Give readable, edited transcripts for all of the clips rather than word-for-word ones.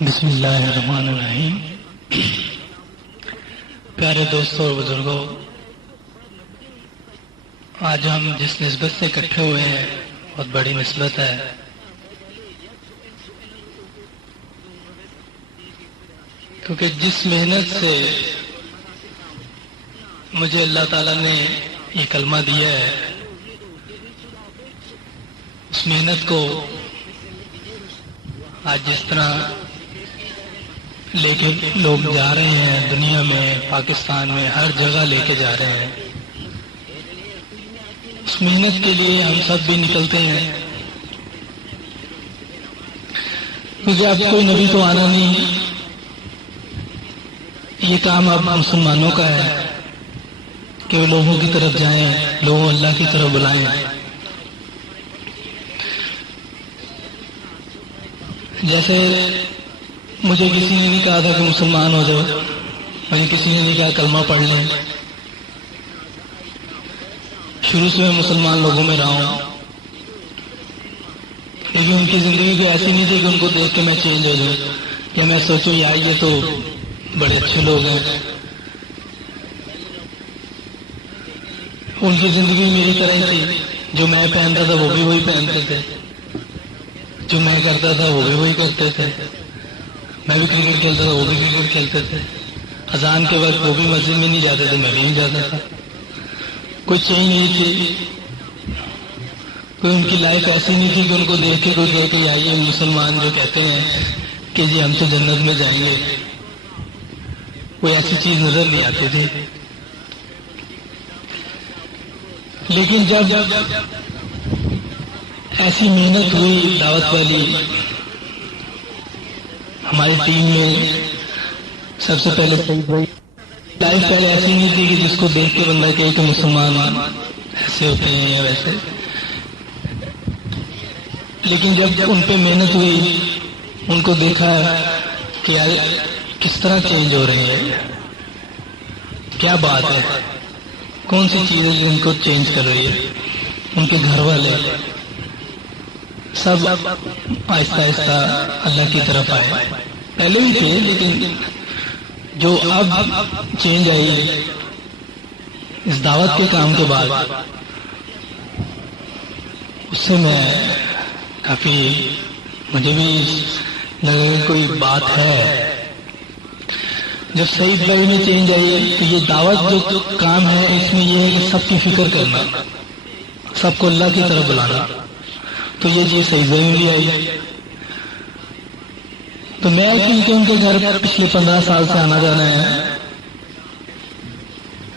بسم اللہ الرحمن الرحیم۔ پیارے دوستوں اور بزرگوں، آج ہم جس نسبت سے اکٹھے ہوئے ہیں بہت بڑی نسبت ہے۔ کیونکہ جس محنت سے مجھے اللہ تعالیٰ نے یہ کلمہ دیا ہے، اس محنت کو آج جس طرح لے کے لوگ جا رہے ہیں، دنیا میں، پاکستان میں، ہر جگہ لے کے جا رہے ہیں، اس محنت کے لیے ہم سب بھی نکلتے ہیں۔ کیونکہ اب کوئی نبی تو آنا نہیں، یہ کام اب مسلمانوں کا ہے کہ وہ لوگوں کی طرف جائیں، لوگوں اللہ کی طرف بلائیں۔ جیسے مجھے کسی نے نہیں کہا تھا کہ مسلمان ہو جاؤ، وہیں کسی نے نہیں کہا کلمہ پڑھ لیں۔ شروع سے میں مسلمان لوگوں میں رہا ہوں، لیکن ان کی زندگی بھی ایسی نہیں تھی کہ ان کو دیکھ کے میں چینج ہو جاؤں یا میں سوچوں یار یہ تو بڑے اچھے لوگ ہیں۔ ان کی زندگی میری طرح ہی تھی، جو میں پہنتا تھا وہ بھی وہی پہنتے تھے، جو میں کرتا تھا وہ بھی وہی کرتے تھے، میں بھی کرکٹ کھیلتا تھا وہ بھی کرکٹ کھیلتے تھے، اذان کے وقت وہ بھی مسجد میں نہیں جاتے تھے میں بھی نہیں جاتا تھا، کوئی چینج نہیں تھی، کوئی ان کی لائف ایسی نہیں تھی کہ ان کو دیکھ کے کوئی کہے کہ آئیے مسلمان جو کہتے ہیں کہ جی ہم تو جنت میں جائیں گے، کوئی ایسی چیز نظر نہیں آتی تھی۔ لیکن جب ایسی محنت ہوئی دعوت والی، ہماری ٹیم میں سب سے پہلے لائف پہلے ایسی نہیں تھی کہ جس کو دیکھ کے بندہ کہے کہ مسلمان ایسے ہوتے ہیں یا ویسے، لیکن جب ان پہ محنت ہوئی، ان کو دیکھا کہ یار کس طرح چینج ہو رہے ہیں، کیا بات ہے، کون سی چیز ہے جو ان کو چینج کر رہی ہے، ان کے گھر والے سب آہستہ آہستہ اللہ کی طرف آئے، پہلے بھی تھے لیکن جو اب چینج آئی اس دعوت کے کام کے بعد، اس سے میں کافی مجھے بھی لگا کہ کوئی بات ہے۔ جب صحیح لائف میں چینج آئی تو یہ دعوت جو کام ہے اس میں یہ ہے کہ سب کی فکر کرنا، سب کو اللہ کی طرف بلانا، تو یہ چیز صحیح میں بھی آئی۔ تو میں کیونکہ ان کے گھر پچھلے 15 سال سے آنا جانا ہے،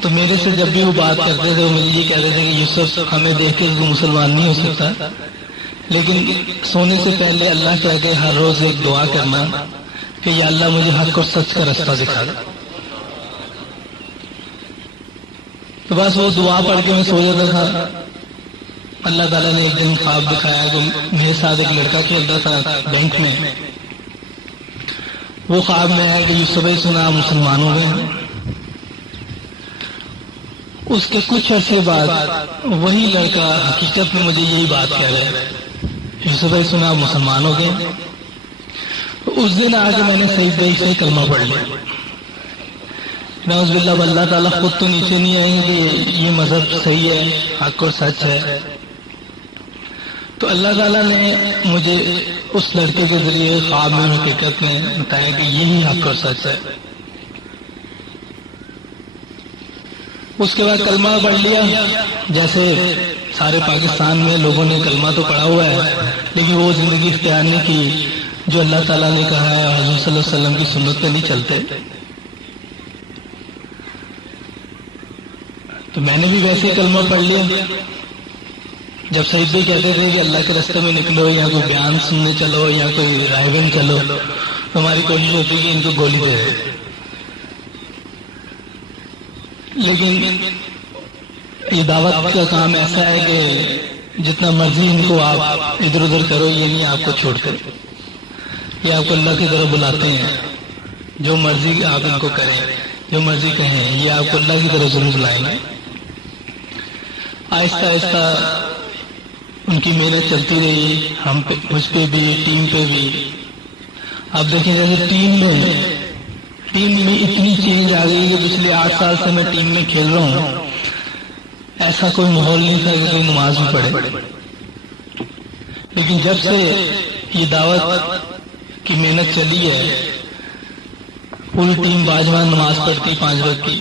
تو میرے سے جب بھی وہ بات کرتے تھے وہ مجھے یہ کہتے تھے کہ یوسف ہمیں دیکھ کے تو مسلمان نہیں ہو سکتا، لیکن سونے سے پہلے اللہ کہہ کے ہر روز ایک دعا کرنا کہ یا اللہ مجھے حق اور سچ کا رستہ دکھا دے۔ تو بس وہ دعا پڑھ کے میں سو جاتا تھا۔ اللہ تعالیٰ نے ایک دن خواب دکھایا کہ میرے ساتھ ایک لڑکا کھیلتا تھا بینک میں، وہ خواب میں ہے کہ یوسف بھائی سنا مسلمان ہو گئے۔ اس کے کچھ عرصے بعد وہی لڑکا حقیقت میں مجھے یہی بات کہہ رہا ہے، یوسف بھائی سنا مسلمان ہو گئے۔ اس دن آ کے میں نے صحیح سے کلمہ پڑھ لیا۔ نعوذ باللہ، اللہ تعالیٰ خود تو نیچے نہیں آئیں گے کہ یہ مذہب صحیح ہے، حق اور سچ ہے، تو اللہ تعالیٰ نے مجھے اس لڑکے کے ذریعے خواب میں حقیقت میں بتایا کہ یہی حق اور سچ ہے۔ اس کے بعد کلمہ پڑھ لیا، جیسے سارے پاکستان میں لوگوں نے کلمہ تو پڑھا ہوا ہے لیکن وہ زندگی اختیار نہیں کی جو اللہ تعالیٰ نے کہا ہے، حضور صلی اللہ علیہ وسلم کی سنت پہ نہیں چلتے۔ تو میں نے بھی ویسے ہی کلمہ پڑھ لیا۔ جب سعید بھائی کہتے تھے کہ اللہ کے راستے میں نکلو یا کوئی بیان سننے چلو یا کوئی رائے گنج چلو، تو ہماری کوشش ہوتی کہ ان کو گولی دے دے، لیکن یہ دعوت کا کام ایسا ہے کہ جتنا مرضی ان کو آپ ادھر ادھر کرو، یہ نہیں آپ کو چھوڑتے، یہ آپ کو اللہ کی طرف بلاتے ہیں، جو مرضی آپ ان کو کریں، جو مرضی کہیں، یہ آپ کو اللہ کی طرف ضرور بلائیں گے۔ آہستہ آہستہ ان کی محنت چلتی رہی، ہم پہ، مجھ پہ بھی، ٹیم پہ بھی۔ آپ دیکھیں جیسے ٹیم میں اتنی چینج آ گئی کہ پچھلے 8 سال سے میں ٹیم میں کھیل رہا ہوں، ایسا کوئی ماحول نہیں تھا کہ کوئی نماز بھی پڑھے، لیکن جب سے یہ دعوت کی محنت چلی ہے، پوری ٹیم باجوان نماز پڑھتی 5 وقت کی،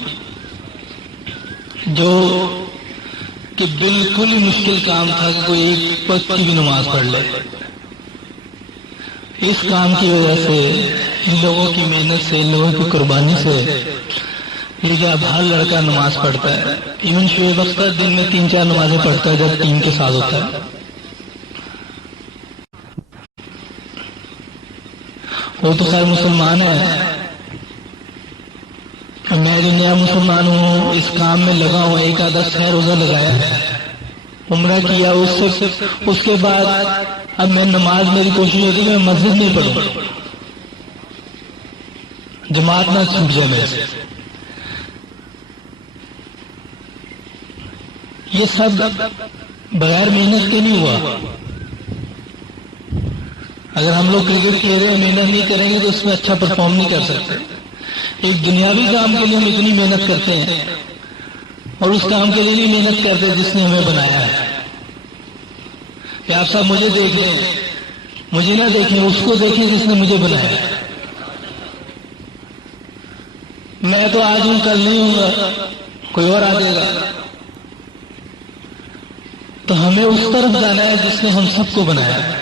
جو کہ بالکل ہی مشکل کام تھا کہ کوئی ایک وقت کی بھی نماز پڑھ لے۔ اس کام کی وجہ سے، ان لوگوں کی محنت سے، ان لوگوں کی قربانی سے یہ کہ اب ہر لڑکا نماز پڑھتا ہے۔ ایون شعیب اختر دن میں 3-4 نمازیں پڑھتا ہے جب ٹیم کے ساتھ ہوتا ہے۔ وہ تو خیر مسلمان ہے، میں جو نیا مسلمان ہوں، اس کام میں لگا ہوں، 1 آدھا سہ روزہ لگایا ہے، عمرہ کیا، اس کے بعد اب میں نماز، میری کوشش ہوتی ہے کہ میں مسجد نہیں پڑھوں، جماعت نہ چھوٹ جائے میرے سے۔ یہ سب بغیر محنت کے نہیں ہوا۔ اگر ہم لوگ کرکٹ کھیل رہے ہیں، محنت نہیں کریں گے تو اس میں اچھا پرفارم نہیں کر سکتے۔ ایک دنیاوی کام کے لیے ہم اتنی محنت کرتے ہیں اور اس کام کے لیے نہیں محنت کرتے جس نے ہمیں بنایا ہے۔ کہ آپ سب مجھے دیکھ لیں، مجھے نہ دیکھیں، اس کو دیکھیں جس نے مجھے بنایا ہے۔ میں تو آج ہوں، کل نہیں ہوں گا، کوئی اور آ جائے گا۔ تو ہمیں اس طرف جانا ہے جس نے ہم سب کو بنایا ہے،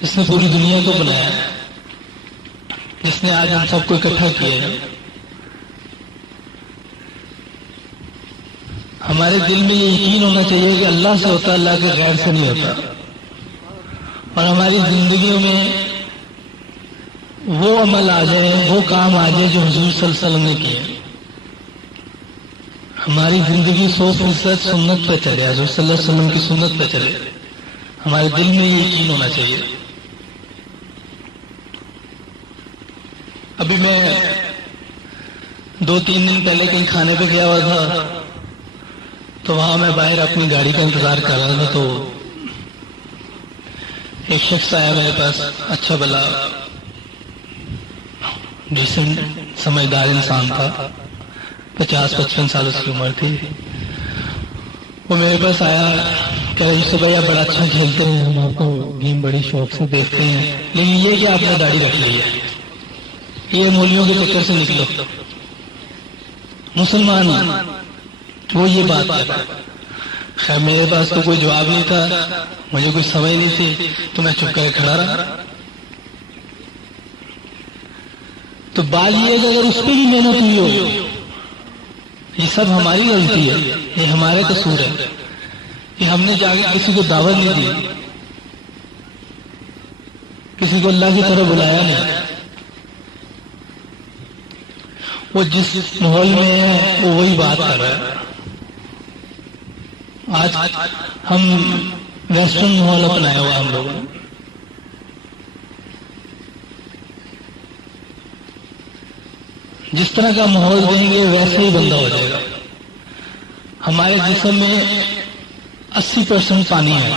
جس نے پوری دنیا کو بنایا ہے، جس نے آج ہم سب کو اکٹھا کیا ہے۔ ہمارے دل میں یہ یقین ہونا چاہیے کہ اللہ سے ہوتا، اللہ کے غیر سے نہیں ہوتا، اور ہماری زندگیوں میں وہ عمل آ جائے، وہ کام آ جائے جو حضور صلی اللہ علیہ وسلم نے کیے۔ ہماری زندگی 100% سنت پہ چلے، حضور صلی اللہ علیہ وسلم کی سنت پہ چلے۔ ہمارے دل میں یہ یقین ہونا چاہیے۔ ابھی میں 2-3 دن پہلے کہیں کھانے پہ گیا ہوا تھا، تو وہاں میں باہر اپنی گاڑی کا انتظار کر رہا تھا، تو ایک شخص آیا میرے پاس، اچھا بلا جسم سمجھدار انسان تھا، 50-55 سال اس کی عمر تھی۔ وہ میرے پاس آیا، کہہ رہے سے بھائی آپ بڑا اچھا کھیلتے ہیں، ہم آپ کو گیم بڑی شوق سے دیکھتے ہیں، لیکن یہ کہ آپ نے داڑھی رکھ لی ہے، یہ مولیوں کے چکر سے نکلو، مسلمان وہ یہ بات کر رہا ہے۔ خیر میرے پاس تو کوئی جواب نہیں تھا، مجھے کوئی سمجھ نہیں تھی، تو میں چپ کر کھڑا رہا۔ تو بات یہ ہے کہ اگر اس پہ بھی محنت ہوئی ہو، یہ سب ہماری غلطی ہے، یہ ہمارے قصور ہے کہ ہم نے جا کے کسی کو دعوت نہیں دی، کسی کو اللہ کی طرف بلایا نہیں۔ وہ جس ماحول میں ہے وہ وہی بات کر رہا ہے۔ آج ہم ویسٹرن ماحول اپنایا ہوا ہم لوگوں نے، جس طرح کا ماحول دیں گے ویسے ہی بندہ ہو جائے گا۔ ہمارے جسم میں 80% پانی ہے،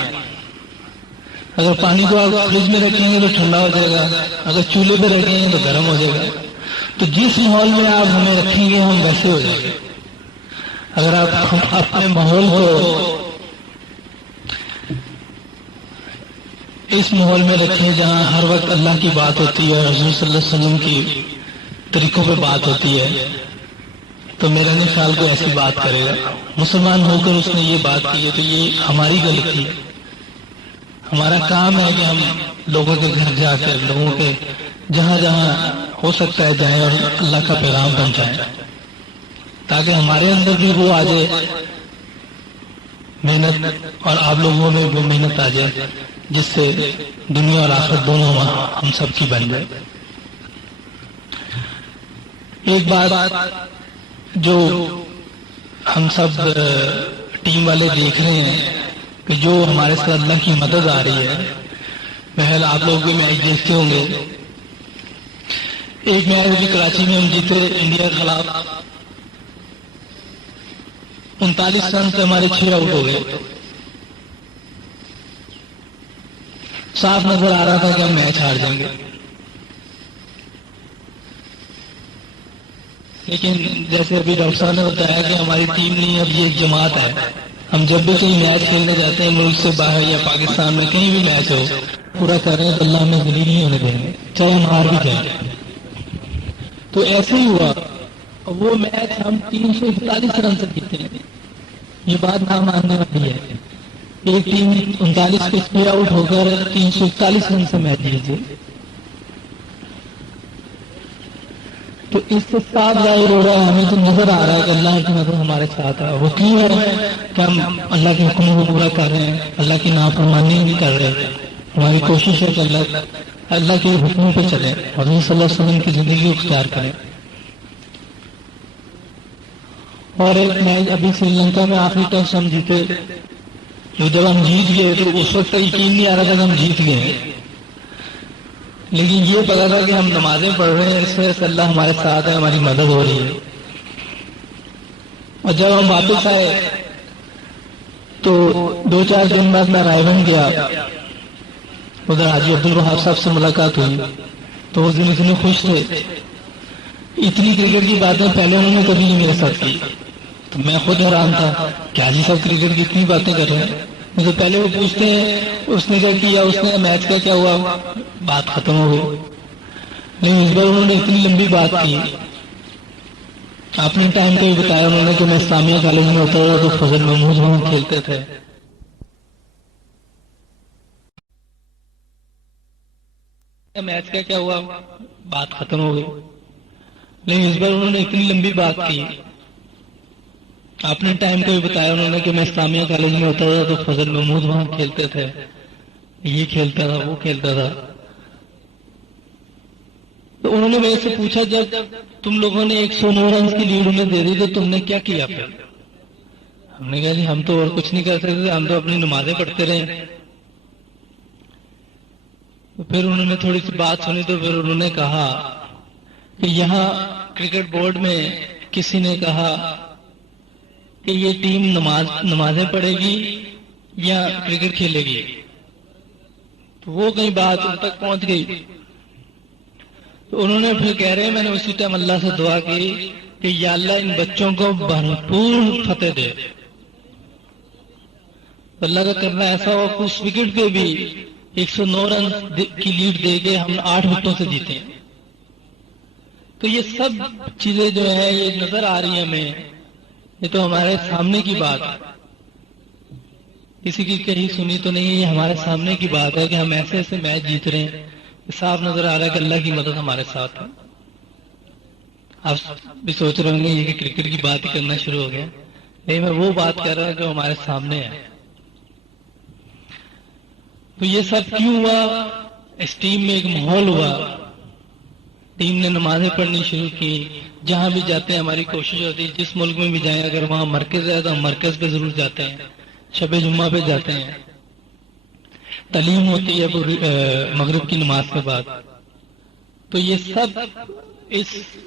اگر پانی کو آپ فریج میں رکھیں گے تو ٹھنڈا ہو جائے گا، اگر چولہے پہ رکھیں گے تو گرم ہو جائے گا۔ تو جس ماحول میں آپ ہمیں رکھیں گے ہم ویسے ہو جائیں گے۔ اگر آپ اپنے ماحول کو اس ماحول میں رکھیں جہاں ہر وقت اللہ کی بات ہوتی ہے، حضور صلی اللہ علیہ وسلم کی طریقوں پہ بات ہوتی ہے، تو میرا نہیں خیال کوئی ایسی بات کرے گا۔ مسلمان ہو کر اس نے یہ بات کی ہے تو یہ ہماری غلطی ہے۔ ہمارا کام ہے کہ ہم لوگوں کے گھر جا کر، لوگوں کے جہاں جہاں ہو سکتا ہے جائیں اور اللہ کا پیغام پہنچائیں، تاکہ ہمارے اندر بھی وہ آ جائے محنت، اور آپ لوگوں میں وہ محنت آ جائے جس سے دنیا اور آخرت دونوں ہم سب کی بن جائے۔ ایک بات جو ہم سب ٹیم والے دیکھ رہے ہیں کہ جو ہمارے ساتھ اللہ کی مدد آ رہی ہے، بہرحال آپ لوگ بھی میچ دیکھتے ہوں گے۔ ایک میچ بھی کراچی میں ہم جیتے انڈیا کے خلاف، 39 رن سے ہمارے 6 آؤٹ ہو گئے۔ صاف نظر آ رہا تھا کہ ہم میچ ہار جائیں گے، لیکن جیسے ابھی ڈاکٹر صاحب نے بتایا کہ ہماری ٹیم نہیں، اب یہ ایک جماعت ہے. ہم جب بھی کہیں میچ کھیلنے جاتے ہیں ملک سے باہر یا پاکستان میں کہیں بھی میچ ہو، پورا کر رہے ہیں تو اللہ ہمیں ذلیل نہیں ہونے دیں گے چاہے ہم ہار بھی جائیں. تو ایسے ہی ہوا، وہ میچ ہم 341 رن سے جیتے ہیں. یہ بات نہ ماننے والی ہے. ایک ٹیم 39 کے اسپے آؤٹ ہو کر 341 رن سے میچ جیتی. تو اس سے صاف ظاہر ہو رہا ہے، ہمیں تو نظر آ رہا ہے کہ اللہ کی مدد ہمارے ساتھ ہے. وہ کیوں ہے کہ ہم اللہ کے حکم کو پورا کر رہے ہیں، اللہ کی نافرمانی نہیں کر رہے. ہماری کوشش ہے کہ اللہ کے حکموں پہ چلیں اور صلی اللہ علیہ وسلم کی زندگی اختیار کریں. اور ایک میچ ابھی سری لنکا میں آخری ٹیسٹ ہم جیتے، تو جب ہم جیت گئے تو اس وقت یقین نہیں آ رہا تھا کہ ہم جیت گئے، لیکن یہ پتا تھا کہ ہم نمازیں پڑھ رہے ہیں، اس سے اللہ ہمارے ساتھ ہے، ہماری مدد ہو رہی ہے. اور جب ہم واپس آئے تو 2-4 دن بعد میں رائے بند گیا، ادھر حاجی عبد الوہاب صاحب سے ملاقات ہوئی تو اس دن اتنے خوش تھے. اتنی کرکٹ کی باتیں پہلے انہوں نے کبھی نہیں میرے ساتھ کی، تو میں خود حیران تھا کہ حاجی صاحب کرکٹ کی اتنی باتیں کر رہے ہیں. مجھے پہلے وہ پوچھتے ہیں اس نے کیا کیا، اس نے میچ کا کیا ہوا، بات ختم ہو گئی. لیکن اس بار انہوں نے اتنی لمبی بات کی. اپنے ٹائم کا بھی بتایا انہوں نے کہ میں اسلامیہ کالج میں ہوتا تھا تو فضل محمود وہاں کھیلتے تھے. میچ کا کیا ہوا، بات ختم ہو گئی. لیکن اس بار انہوں نے اتنی لمبی بات کی. اپنے ٹائم کو بھی بتایا انہوں نے کہ میں اسلامیہ کالج میں ہوتا تھا تو فضل محمود وہاں کھیلتے تھے، یہ کھیلتا تھا وہ کھیلتا تھا. تو انہوں نے میرے سے پوچھا جب تم لوگوں نے 109 رنز کی لیڈ انہیں دے دی تو تم نے کیا کیا پھر؟ ہم نے کہا جی ہم تو اور کچھ نہیں کر سکتے، ہم تو اپنی نمازیں پڑھتے رہے. تو پھر انہوں نے تھوڑی سی بات سنی تو پھر انہوں نے کہا کہ یہاں کرکٹ بورڈ میں کسی نے کہا کہ یہ ٹیم نمازیں پڑھے گی یا کرکٹ کھیلے گی. تو وہ کہیں بات ان تک پہنچ گئی. تو انہوں نے پھر کہہ رہے ہیں میں نے اسی ٹائم اللہ سے دعا کی کہ یا اللہ ان بچوں کو بھرپور فتح دے. تو اللہ کا کرنا ایسا ہوا کہ اس وکٹ پہ بھی 109 رن کی لیڈ دے کے ہم 8 وکٹوں سے جیتے ہیں. تو یہ سب چیزیں جو ہیں یہ نظر آ رہی ہیں ہمیں، یہ تو ہمارے سامنے کی بات ہے، کسی کی کہیں سنی تو نہیں ہے، یہ ہمارے سامنے کی بات ہے کہ ہم ایسے ایسے میچ جیت رہے ہیں. صاف نظر آ رہا ہے کہ اللہ کی مدد ہمارے ساتھ ہے. آپ بھی سوچ رہے ہوں گے یہ کہ کرکٹ کی بات ہی کرنا شروع ہو گیا. نہیں، میں وہ بات کر رہا ہوں جو ہمارے سامنے ہے. تو یہ سب کیوں ہوا؟ اس ٹیم میں ایک ماحول ہوا، ٹیم نے نمازیں پڑھنی شروع کی. جہاں بھی جاتے ہیں ہماری کوشش ہوتی ہے جس ملک میں بھی جائیں اگر وہاں مرکز ہے تو ہم مرکز پہ ضرور جاتے ہیں، شب جمعہ پہ جاتے ہیں. تعلیم ہوتی ہے مغرب کی نماز کے بعد. تو یہ سب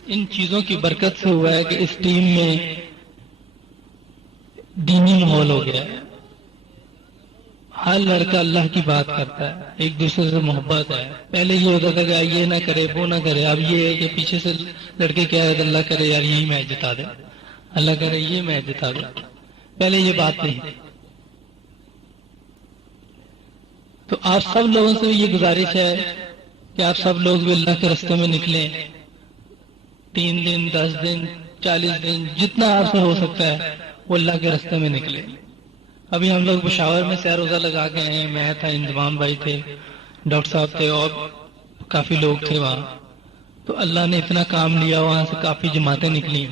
ان چیزوں کی برکت سے ہوا ہے کہ اس ٹیم میں دینی ماحول ہو گیا ہے. ہر لڑکا اللہ کی بات کرتا ہے، ایک دوسرے سے محبت ہے. پہلے یہ ہوتا تھا کہ یہ نہ کرے وہ نہ کرے، اب یہ ہے کہ پیچھے سے لڑکے کیا ہے اللہ کرے یار یہی میچ جتا دے، اللہ کرے یہ میچ جتا دے. پہلے یہ بات نہیں. تو آپ سب لوگوں سے یہ گزارش ہے کہ آپ سب لوگ بھی اللہ کے راستے میں نکلیں. 3 دن 10 دن 40 دن جتنا آپ سے ہو سکتا ہے وہ اللہ کے راستے میں نکلے. ابھی ہم لوگ پشاور میں سیر روزہ لگا کے آئے ہیں. میں تھا، انضمام بھائی تھے، ڈاکٹر صاحب تھے اور کافی لوگ تھے وہاں. تو اللہ نے اتنا کام لیا، وہاں سے کافی جماعتیں نکلی.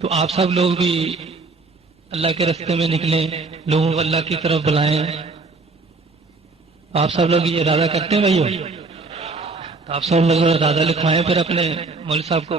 تو آپ سب لوگ بھی اللہ کے راستے میں نکلیں، لوگوں کو اللہ کی طرف بلائیں. آپ سب لوگ یہ ارادہ کرتے ہیں بھائیو؟ تو آپ سب لوگ ارادہ لکھوائیں پھر اپنے مولوی صاحب کو.